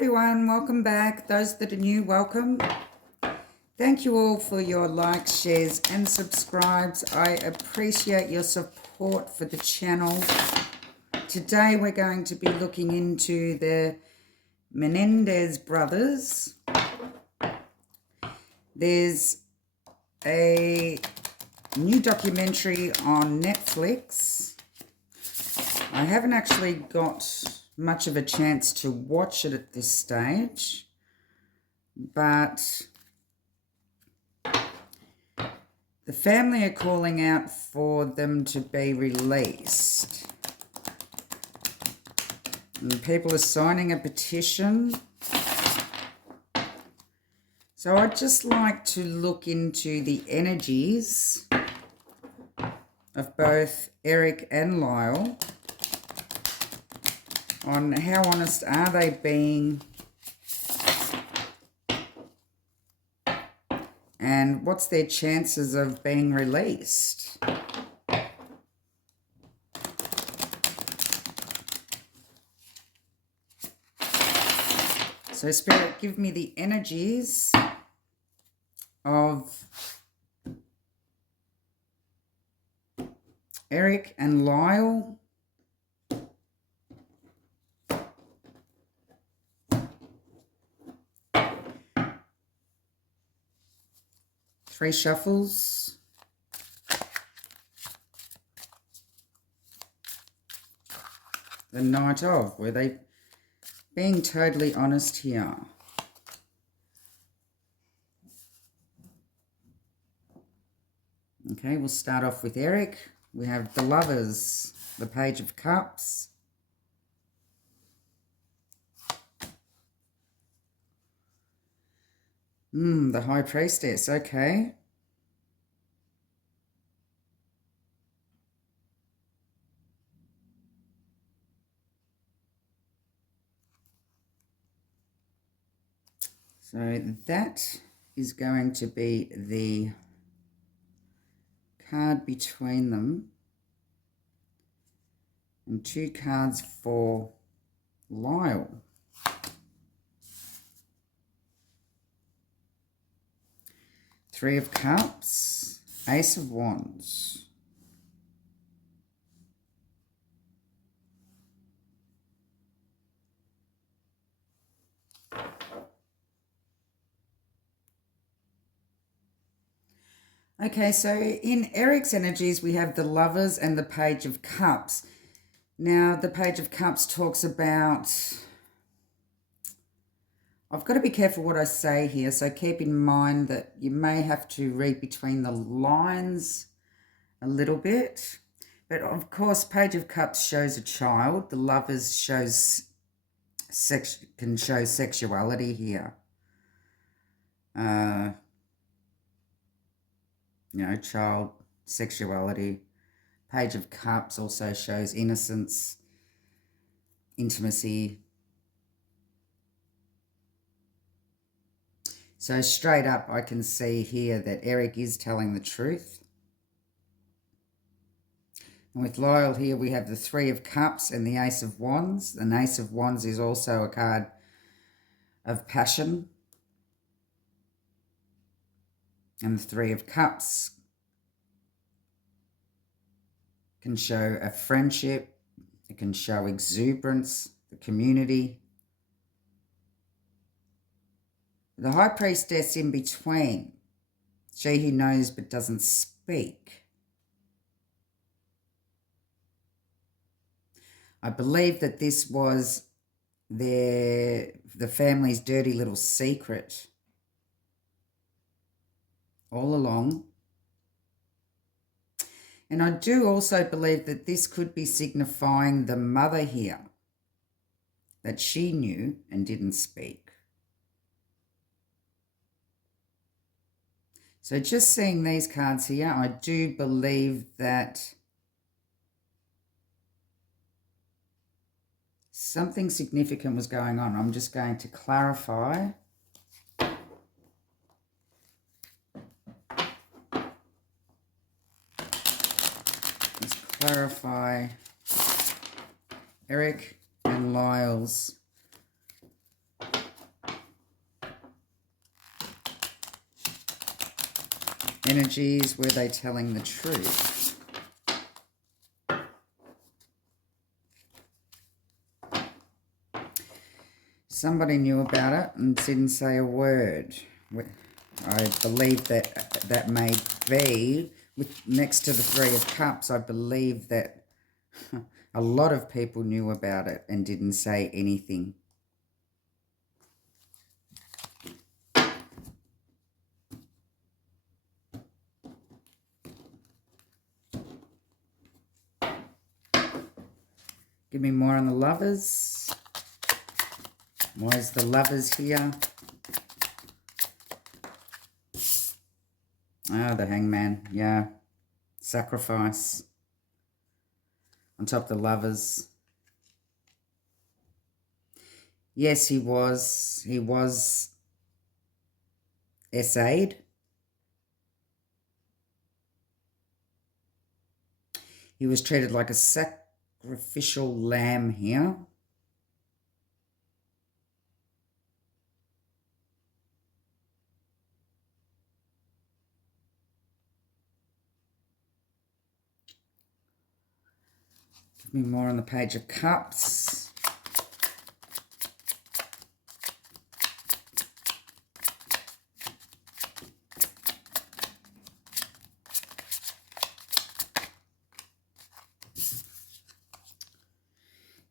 everyone, welcome back. Those that are new, welcome. Thank you all for your likes, shares and subscribes. I appreciate your support for the channel. Today we're going to be looking into the Menendez brothers. There's a new documentary on Netflix. I haven't actually got much of a chance to watch it at this stage, but the family are calling out for them to be released. And people are signing a petition. So I'd just like to look into the energies of both Erik and Lyle on how honest are they being and what's their chances of being released. So Spirit, give me the energies of Erik and Lyle. Three shuffles. The Knight of. Were they being totally honest here? Okay, we'll start off with Erik. We have the Lovers, the Page of Cups. The High Priestess, okay. So that is going to be the card between them. And two cards for Lyle. Three of Cups, Ace of Wands. Okay, so in Erik's energies, we have the Lovers and the Page of Cups. Now, the Page of Cups talks about... I've got to be careful what I say here, so keep in mind that you may have to read between the lines a little bit. But of course, Page of Cups shows a child. The Lovers shows can show sexuality here. Child, sexuality. Page of Cups also shows innocence, intimacy. So straight up, I can see here that Erik is telling the truth. And with Lyle here, we have the Three of Cups and the Ace of Wands. An Ace of Wands is also a card of passion. And the Three of Cups can show a friendship. It can show exuberance, the community. The High Priestess in between, she who knows but doesn't speak. I believe that this was the family's dirty little secret all along. And I do also believe that this could be signifying the mother here, that she knew and didn't speak. So just seeing these cards here, I do believe that something significant was going on. I'm just going to clarify. Let's clarify Erik and Lyle's energies, were they telling the truth? Somebody knew about it and didn't say a word. I believe that that may be, next to the Three of Cups, I believe that a lot of people knew about it and didn't say anything. Give me more on the Lovers. Why is the Lovers here? Ah, the Hangman. Yeah. Sacrifice. On top of the Lovers. Yes, he was. He was essayed. He was treated like a sacrificial lamb here. Give me more on the Page of Cups.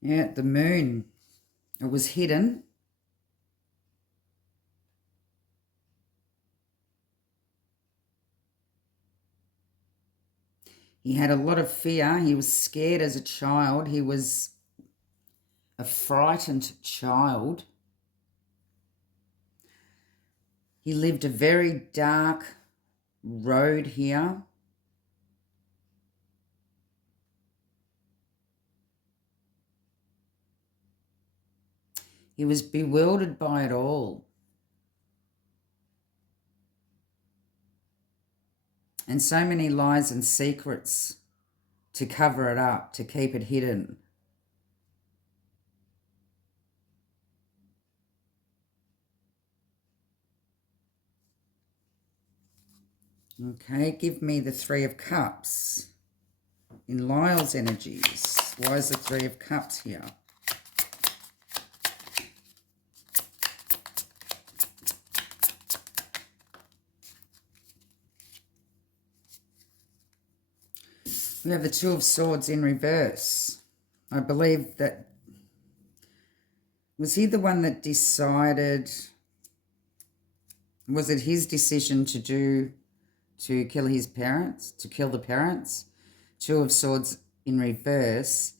Yeah, the Moon. It was hidden. He had a lot of fear. He was scared as a child. He was a frightened child. He lived a very dark road here. He was bewildered by it all. And so many lies and secrets to cover it up, to keep it hidden. Okay, give me the Three of Cups. In Lyle's energies, why is the Three of Cups here? We have the Two of Swords in reverse. I believe that, was he the one that decided, was it his decision to kill his parents, to kill the parents? Two of Swords in reverse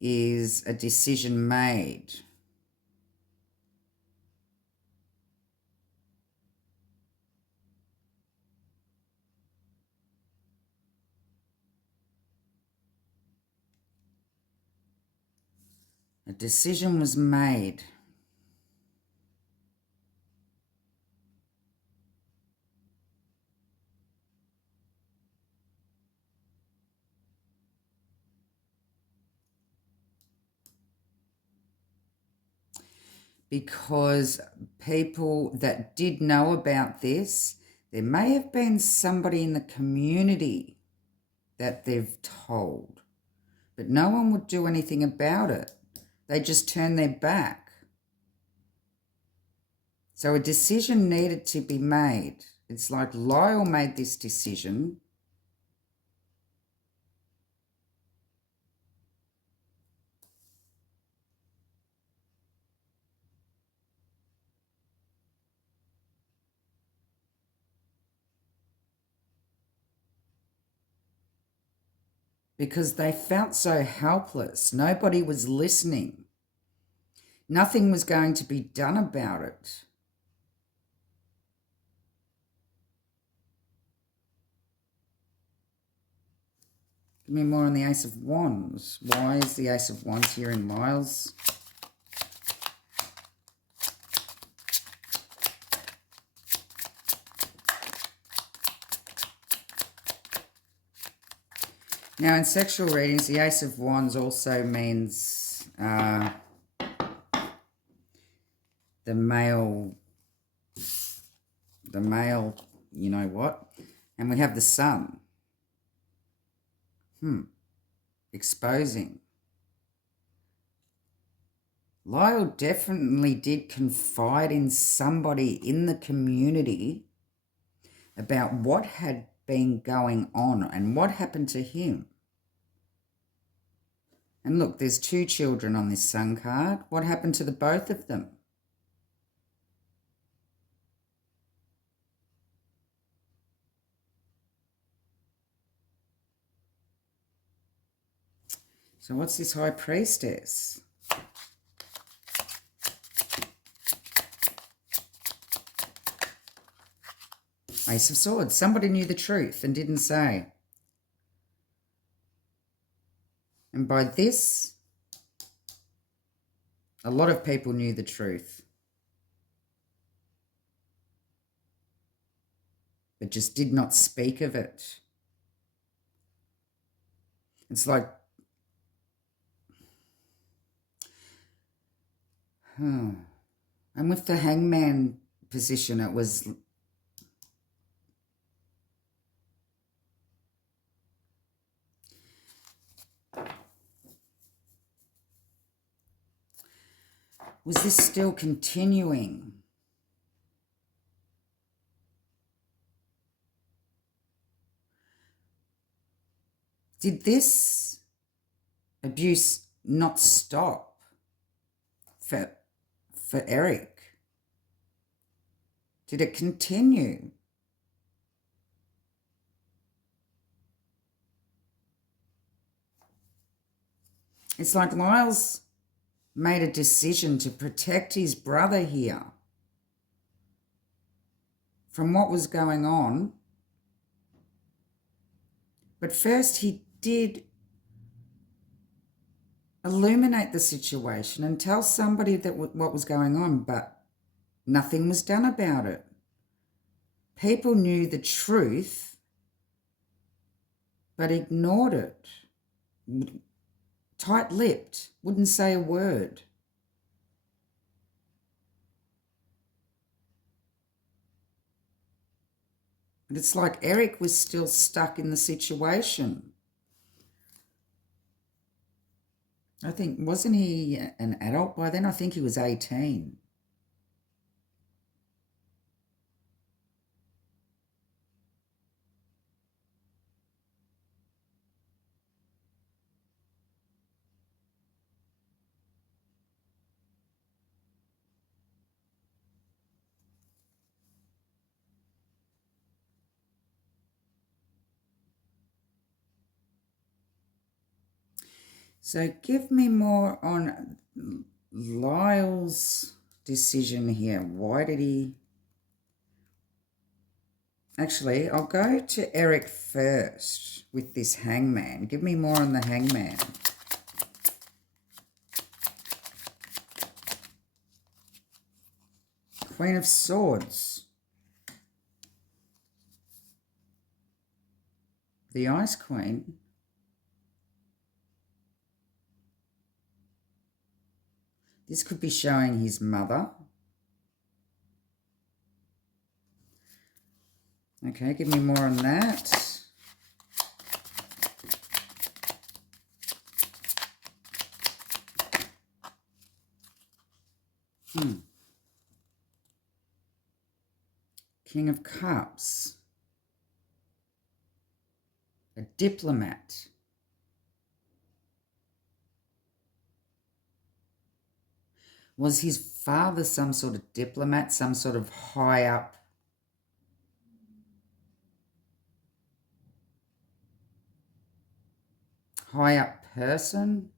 is a decision made. A decision was made. Because people that did know about this, there may have been somebody in the community that they've told, but no one would do anything about it. They just turned their back. So a decision needed to be made. It's like Lyle made this decision. Because they felt so helpless. Nobody was listening. Nothing was going to be done about it. Give me more on the Ace of Wands. Why is the Ace of Wands here in Lyle's? Now, in sexual readings, the Ace of Wands also means the male you know what? And we have the Sun. Exposing. Lyle definitely did confide in somebody in the community about what had been going on and what happened to him. And look, there's 2 children on this Sun card. What happened to the both of them? So what's this High Priestess? Ace of Swords. Somebody knew the truth and didn't say. And by this, a lot of people knew the truth, but just did not speak of it. It's like, and with the Hangman position, it was this still continuing? Did this abuse not stop for Erik? Did it continue? It's like Lyle's made a decision to protect his brother here from what was going on. But first he did illuminate the situation and tell somebody that what was going on, but nothing was done about it. People knew the truth, but ignored it. Tight-lipped, wouldn't say a word. And it's like Erik was still stuck in the situation. I think, wasn't he an adult by then? I think he was 18. So give me more on Lyle's decision here. Why did he... Actually, I'll go to Erik first with this Hangman. Give me more on the Hangman. Queen of Swords. The Ice Queen. This could be showing his mother. Okay, give me more on that. King of Cups. A diplomat. Was his father some sort of diplomat, some sort of high up person?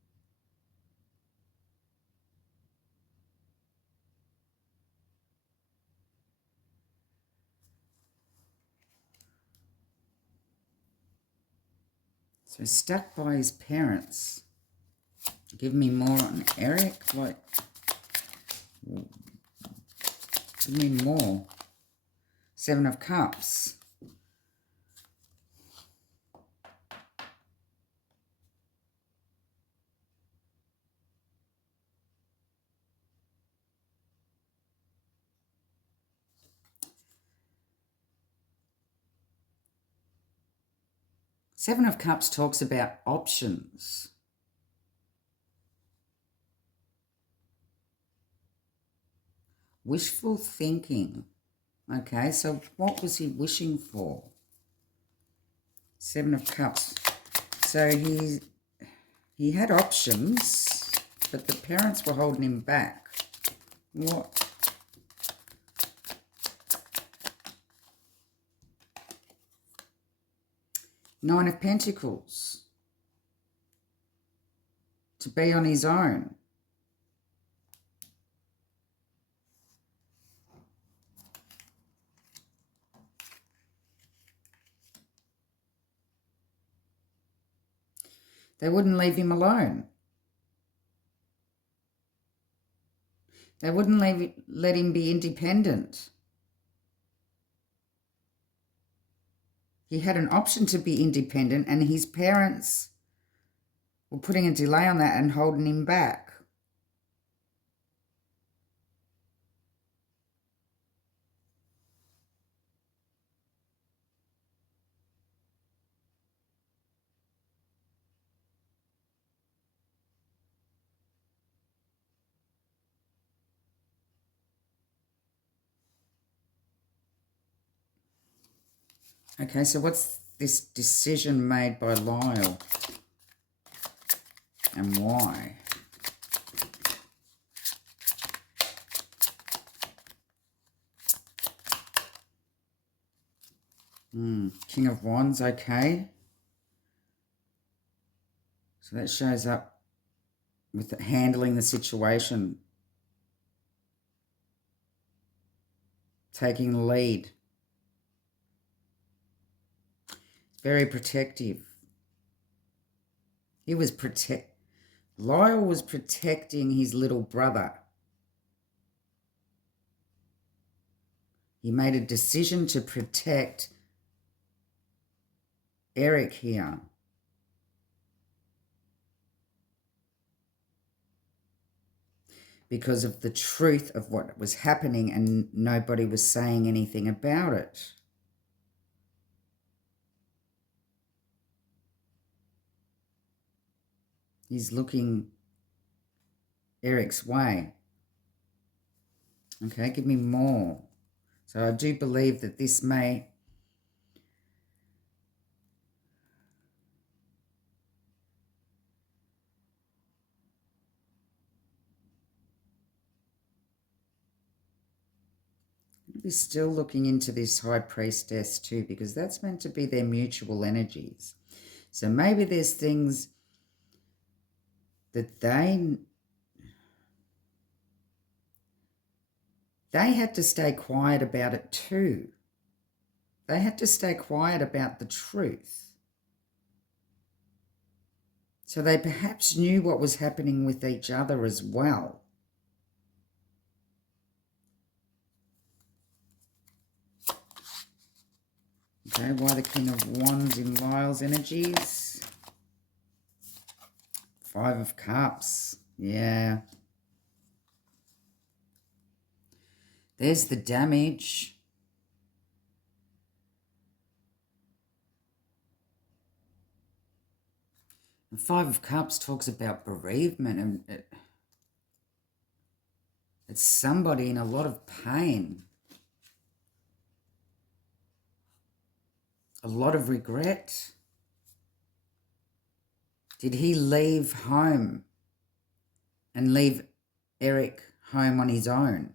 So stuck by his parents. Give me more on Erik. What? Give me more. 7 of Cups. Seven of Cups talks about options. Wishful thinking. Okay, so what was he wishing for? Seven of Cups. So he had options, but the parents were holding him back. What? Nine of Pentacles. To be on his own. They wouldn't leave him alone. They wouldn't let him be independent. He had an option to be independent, and his parents were putting a delay on that and holding him back. Okay, so what's this decision made by Lyle? And why? King of Wands, okay. So that shows up with handling the situation. Taking the lead. Very protective. Lyle was protecting his little brother. He made a decision to protect Erik here. Because of the truth of what was happening, and nobody was saying anything about it. He's looking Erik's way. Okay, give me more. So I do believe that this may be still looking into this High Priestess too, because that's meant to be their mutual energies. So maybe there's things that they had to stay quiet about it too. They had to stay quiet about the truth. So they perhaps knew what was happening with each other as well. Okay, why the King of Wands in Lyle's energies? Five of Cups. Yeah. There's the damage. And Five of Cups talks about bereavement, and it's somebody in a lot of pain. A lot of regret. Did he leave home and leave Erik home on his own?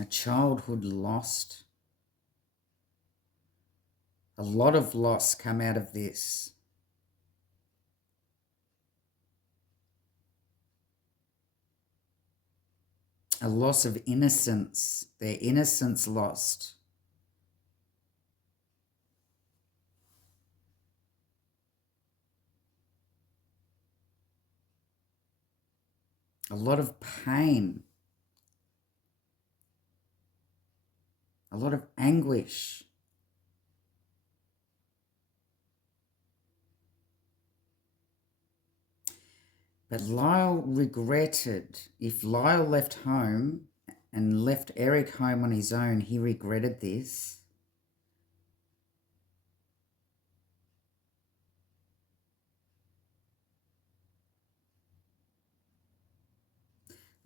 A childhood lost. A lot of loss come out of this. A loss of innocence. Their innocence lost. A lot of pain. A lot of anguish. But Lyle regretted. If Lyle left home and left Erik home on his own, he regretted this.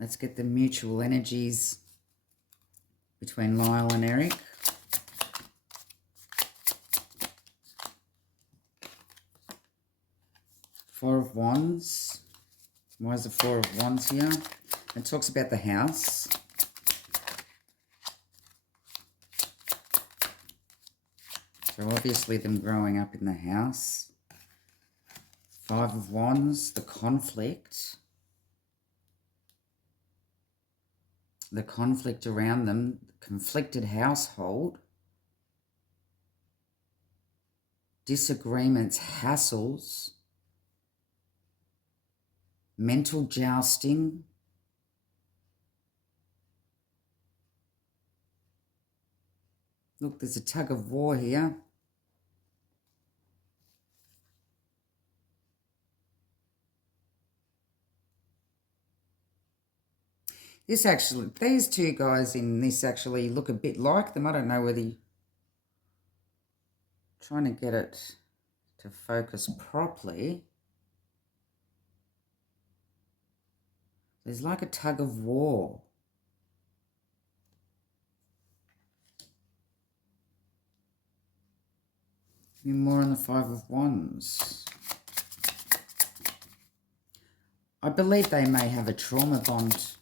Let's get the mutual energies between Lyle and Erik. Four of Wands. Why is the Four of Wands here? It talks about the house. So obviously them growing up in the house. Five of Wands, the conflict. The conflict around them, conflicted household. Disagreements, hassles. Mental jousting. Look, there's a tug of war here. These two guys in this actually look a bit like them. I don't know whether trying to get it to focus properly. There's like a tug of war. Give me more on the Five of Wands. I believe they may have a trauma bond.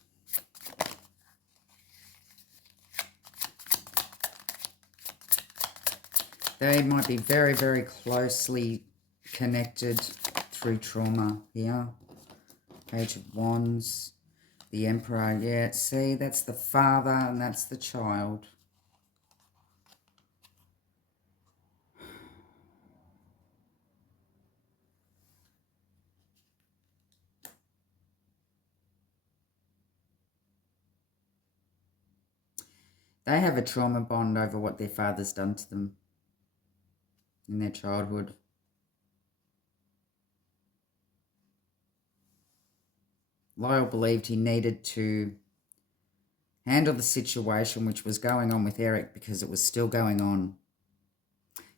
They might be very, very closely connected through trauma here. Page of Wands. The Emperor, yeah, see, that's the father and that's the child. They have a trauma bond over what their father's done to them in their childhood. Lyle believed he needed to handle the situation which was going on with Erik because it was still going on.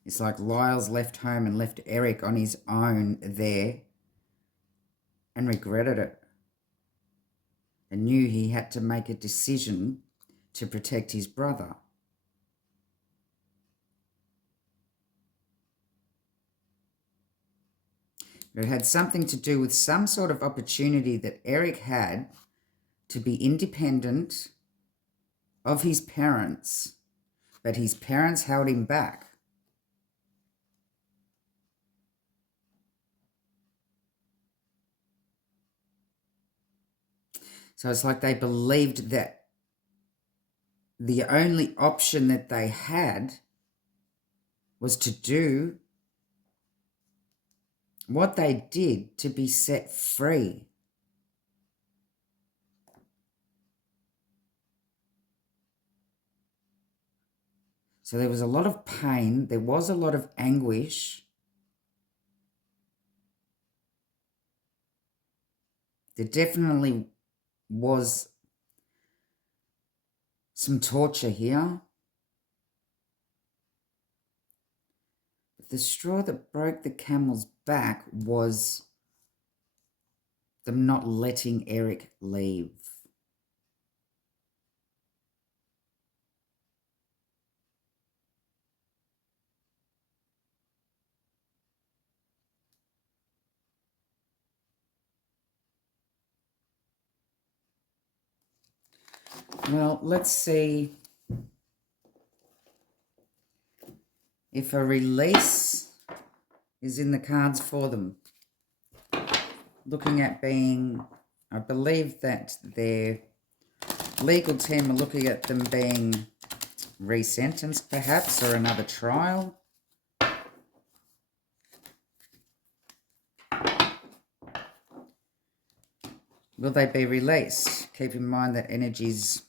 It's like Lyle's left home and left Erik on his own there and regretted it. And knew he had to make a decision to protect his brother. It had something to do with some sort of opportunity that Erik had to be independent of his parents, but his parents held him back. So it's like they believed that the only option that they had was to do what they did to be set free. So there was a lot of pain. There was a lot of anguish. There definitely was some torture here. But the straw that broke the camel's back was them not letting Erik leave. Well, let's see if a release is in the cards for them. Looking at being, I believe that their legal team are looking at them being resentenced perhaps, or another trial. Will they be released? Keep in mind that energies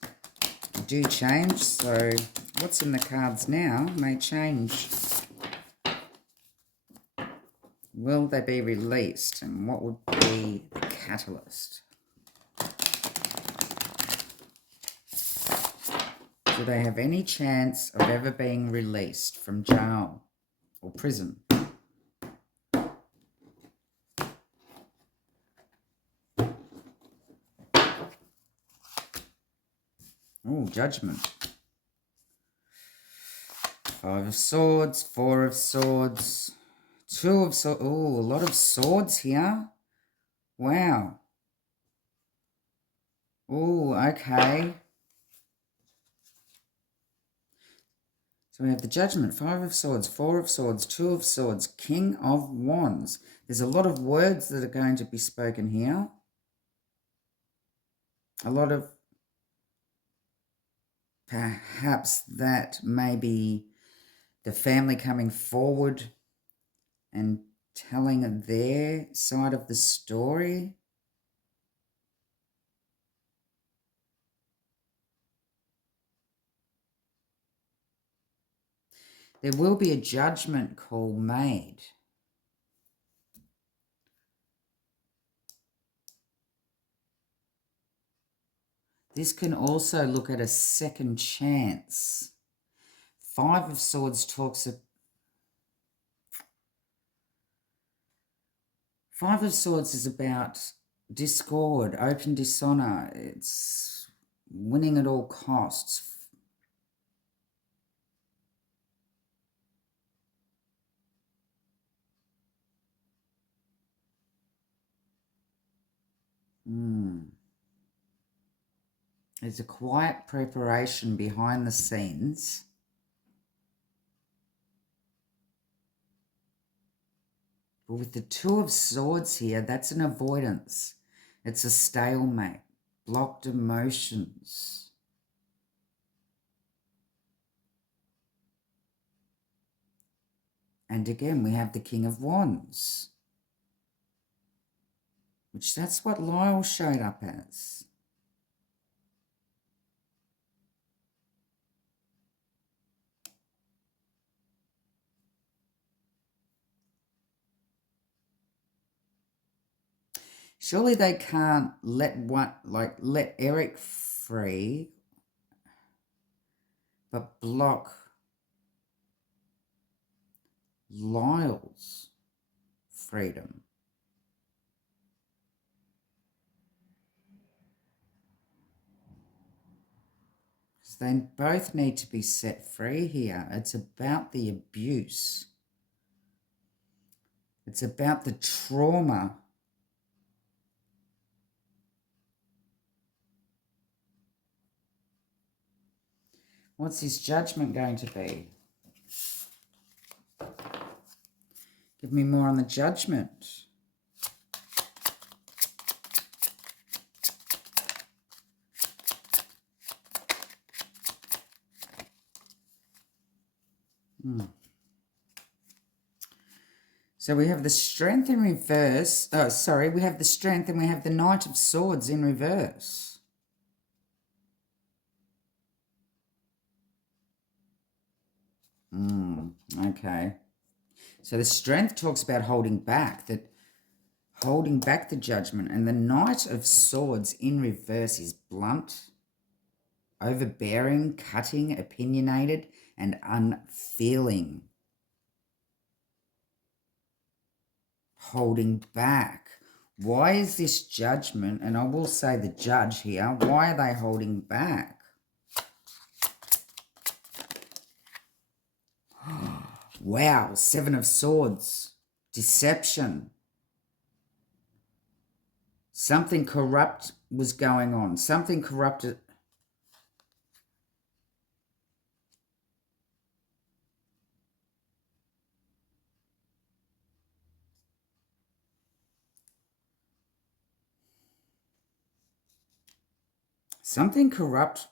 do change, so what's in the cards now may change. Will they be released? And what would be the catalyst. Do they have any chance of ever being released from jail or prison? Oh, Judgment. 5 of Swords, 4 of Swords, 2 of Swords. Oh, a lot of swords here. Wow. Oh, okay. So we have the Judgment, 5 of Swords, 4 of Swords, 2 of Swords, King of Wands. There's a lot of words that are going to be spoken here. A lot of, perhaps that may be the family coming forward and telling their side of the story. There will be a judgment call made. This can also look at a second chance. 5 of Swords talks of... 5 of Swords is about discord, open dishonor. It's winning at all costs. There's a quiet preparation behind the scenes. But with the 2 of Swords here, that's an avoidance. It's a stalemate, blocked emotions. And again, we have the King of Wands, which that's what Lyle showed up as. Surely they can't let Erik free, but block Lyle's freedom. Because they both need to be set free here. It's about the abuse. It's about the trauma. What's his judgment going to be? Give me more on the judgment. So we have the Strength in reverse. Oh, sorry, we have the Strength and we have the Knight of Swords in reverse. Okay. So the Strength talks about holding back the judgment, and the Knight of Swords in reverse is blunt, overbearing, cutting, opinionated, and unfeeling. Holding back. Why is this judgment, and I will say the judge here, why are they holding back? Wow, 7 of Swords. Deception. Something corrupt was going on. Something corrupted. Something corrupt.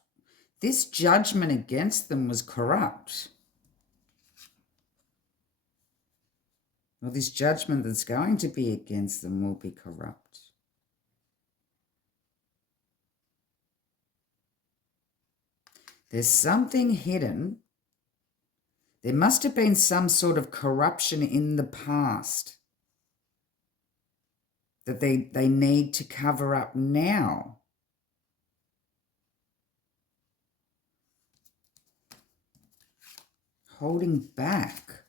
This judgment against them was corrupt. Well, this judgment that's going to be against them will be corrupt. There's something hidden. There must have been some sort of corruption in the past. that they need to cover up now. Holding back.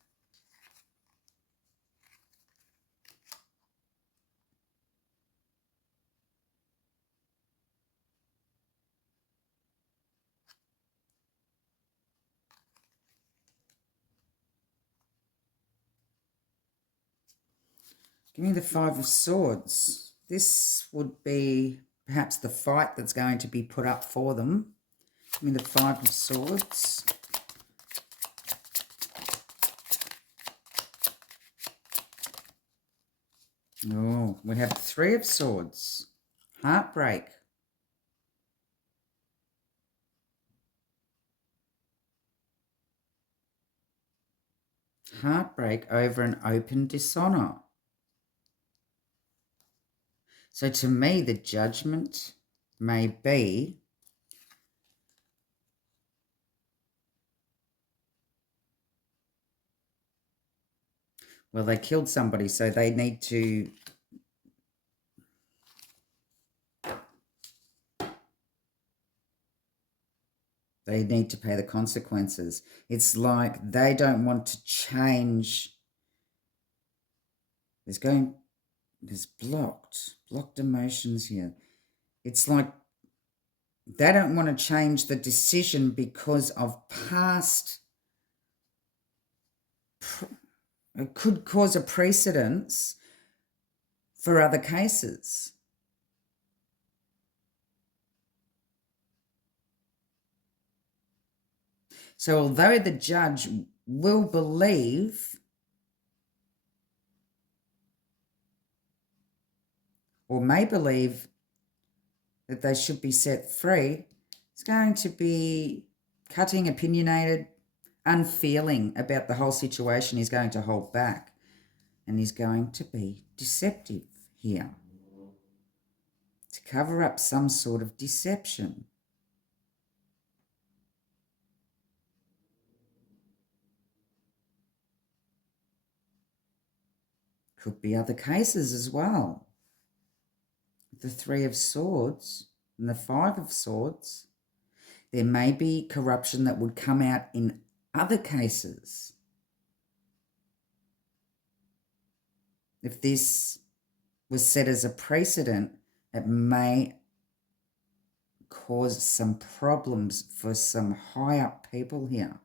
Give me the Five of Swords. This would be perhaps the fight that's going to be put up for them. Give me the Five of Swords. Oh, we have Three of Swords. Heartbreak. Heartbreak over an open dishonor. So to me, the judgment may be well, they killed somebody, so they need to pay the consequences. It's like they don't want to change. There's blocked emotions here. It's like they don't want to change the decision because of past. It could cause a precedence for other cases. So although the judge will believe or may believe that they should be set free, it's going to be cutting, opinionated, unfeeling about the whole situation. He's going to hold back and he's going to be deceptive here to cover up some sort of deception. Could be other cases as well. The Three of Swords and the Five of Swords, there may be corruption that would come out in other cases. If this was set as a precedent, it may cause some problems for some high up people here.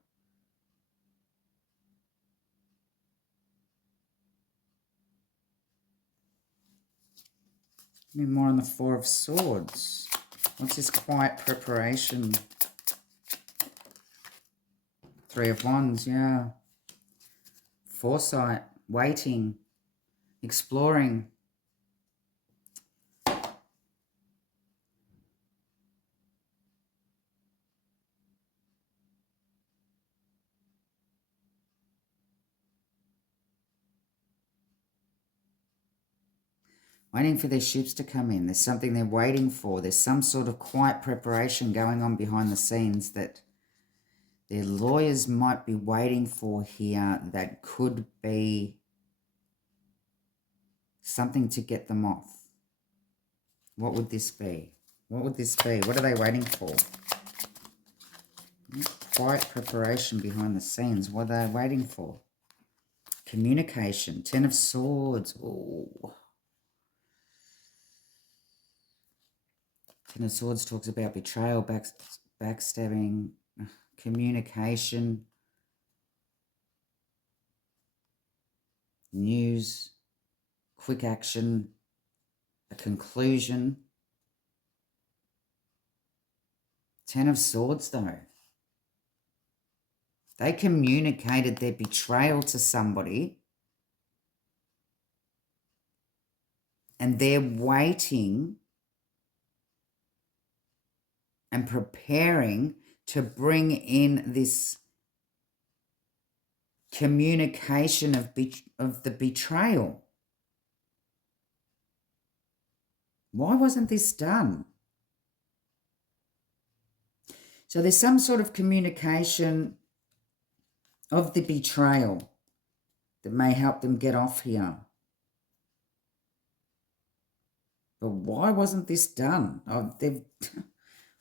Give me more on the Four of Swords. What's this quiet preparation? Three of Wands, yeah. Foresight, waiting, exploring. Waiting for their ships to come in. There's something they're waiting for. There's some sort of quiet preparation going on behind the scenes that their lawyers might be waiting for here that could be something to get them off. What would this be? What would this be? What are they waiting for? Quiet preparation behind the scenes. What are they waiting for? Communication. Ten of Swords. Oh. Ten of Swords talks about betrayal, backstabbing, communication, news, quick action, a conclusion. Ten of Swords, though. They communicated their betrayal to somebody and they're waiting and preparing to bring in this communication of the betrayal. Why wasn't this done? So there's some sort of communication of the betrayal that may help them get off here. But why wasn't this done? Oh,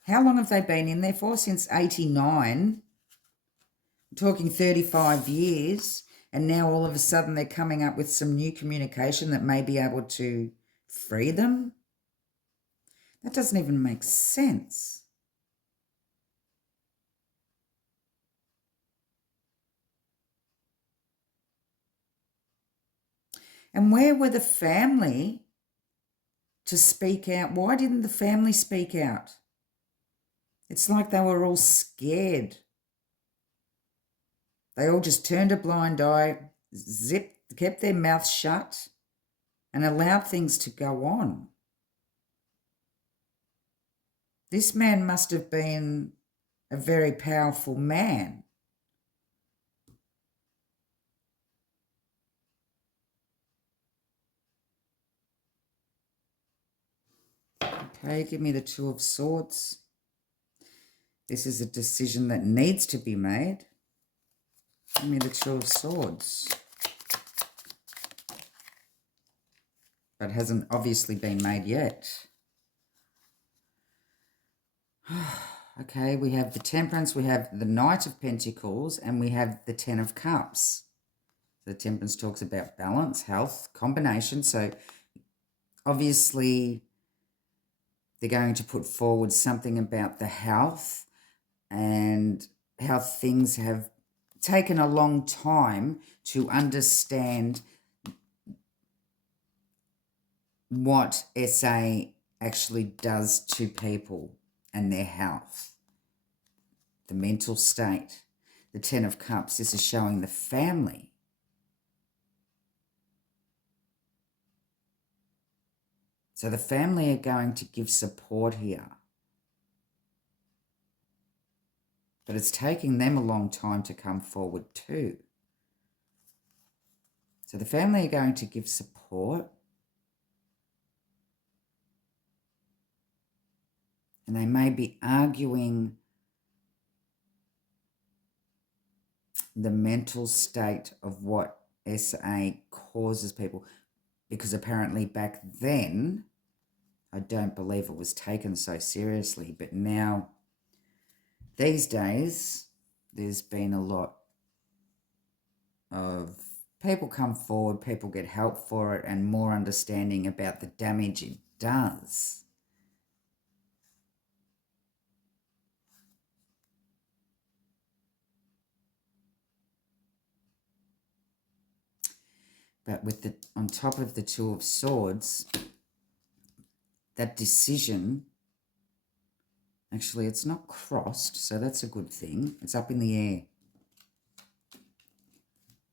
how long have they been in there for? Since 89. I'm talking 35 years. And now all of a sudden they're coming up with some new communication that may be able to free them? That doesn't even make sense. And where were the family to speak out? Why didn't the family speak out? It's like they were all scared. They all just turned a blind eye, kept their mouths shut, and allowed things to go on. This man must have been a very powerful man. Okay, give me the Two of Swords. This is a decision that needs to be made. Give me the Two of Swords. But hasn't obviously been made yet. Okay, we have the Temperance, we have the Knight of Pentacles, and we have the Ten of Cups. The Temperance talks about balance, health, combination. So obviously they're going to put forward something about the health and how things have taken a long time to understand what SA actually does to people and their health, the mental state. The Ten of Cups, this is showing the family. So the family are going to give support here. But it's taking them a long time to come forward too. So the family are going to give support. And they may be arguing the mental state of what SA causes people. Because apparently back then, I don't believe it was taken so seriously. But now, these days, there's been a lot of people come forward, people get help for it, and more understanding about the damage it does. But with the on top of the Two of Swords, that decision, actually it's not crossed, so that's a good thing. It's up in the air.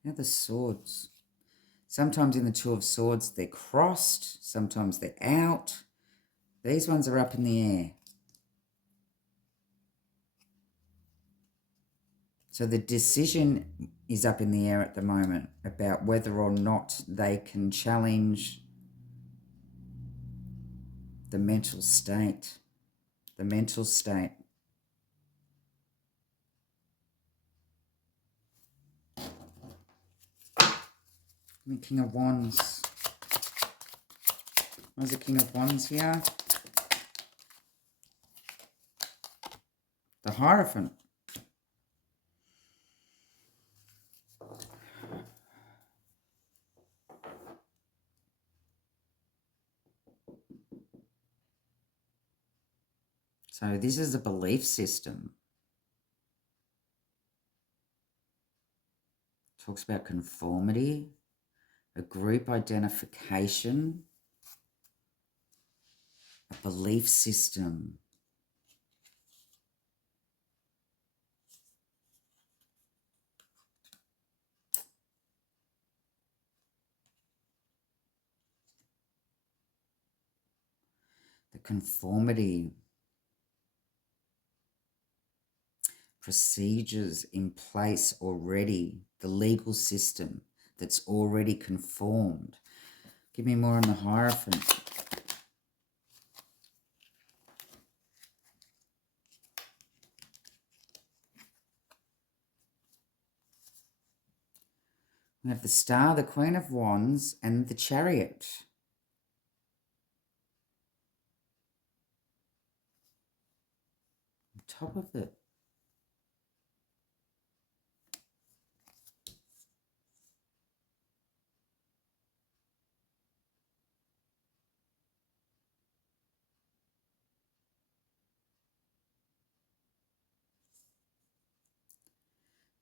Now the swords. Sometimes in the Two of Swords they're crossed, sometimes they're out. These ones are up in the air. So the decision is up in the air at the moment about whether or not they can challenge the mental state. The mental state. The King of Wands. Where's the King of Wands here? The Hierophant. So this is a belief system. Talks about conformity, a group identification, a belief system. The conformity, procedures in place already, the legal system that's already conformed. Give me more on the Hierophant. We have the Star, the Queen of Wands, and the Chariot. top of it.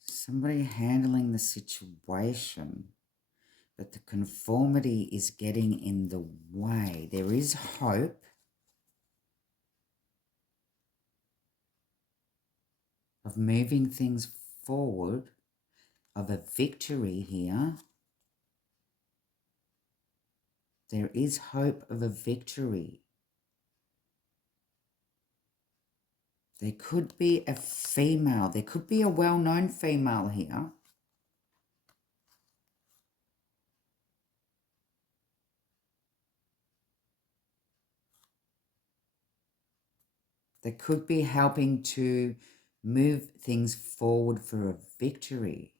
Somebody handling the situation, but the conformity is getting in the way. There is hope. Of moving things forward, of a victory here. There is hope of a victory. There could be a female. There could be a well-known female here. That could be helping to move things forward for a victory.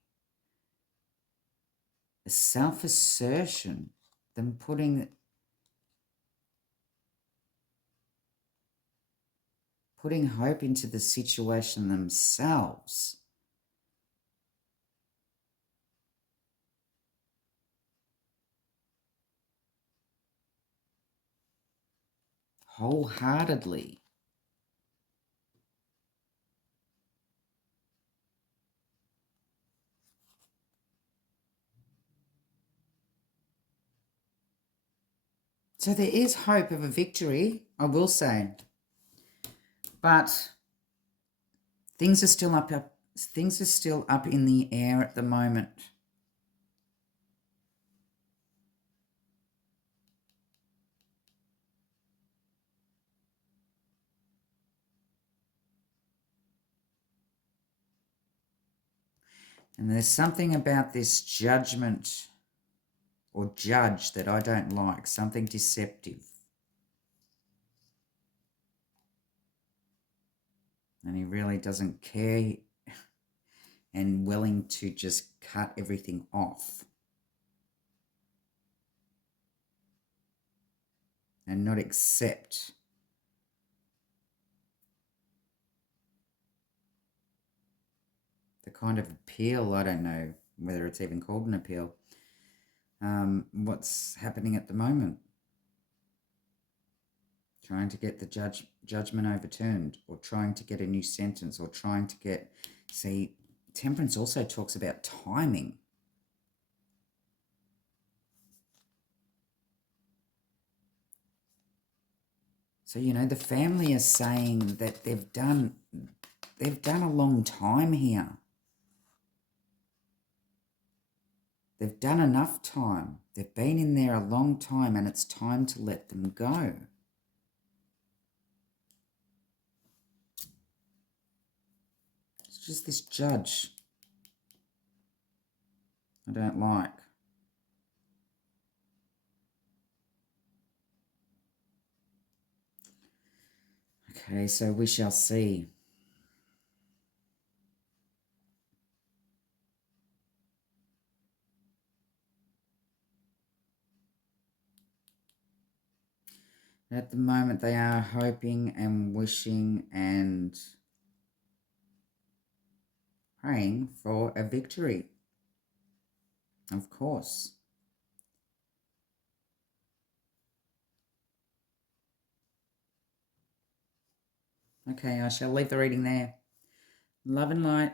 A self-assertion, them putting hope into the situation themselves. Wholeheartedly. So there is hope of a victory, I will say. But things are still up in the air at the moment. And there's something about this judgment or judge that I don't like, something deceptive. And he really doesn't care and willing to just cut everything off. And not accept the kind of appeal, I don't know whether it's even called an appeal, what's happening at the moment. Trying to get the judgment overturned, or trying to get a new sentence, or trying to get, see, Temperance also talks about timing. So, you know, the family is saying that they've done a long time here. They've done enough time. They've been in there a long time, and it's time to let them go. It's just this judge I don't like. Okay, so we shall see. At the moment, they are hoping and wishing and praying for a victory. Of course. Okay, I shall leave the reading there. Love and light.